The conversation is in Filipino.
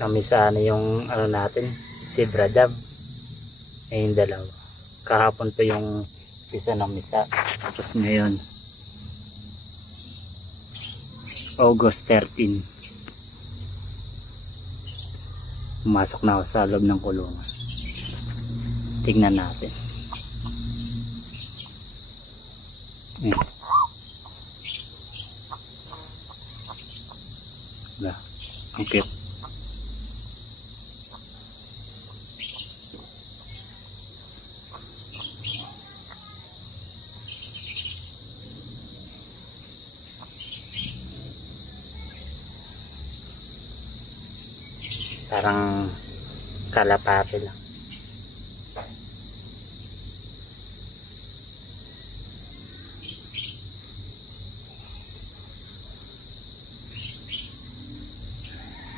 namisa na yung ano natin, zebra dove. Eh yung dalawa. Kahapon pa yung isa namisa. Tapos ngayon, August 13. Pumasok na ako sa loob ng kulungan. Tignan natin. Ayan. Wala. Ang cute. Parang kalapate lang.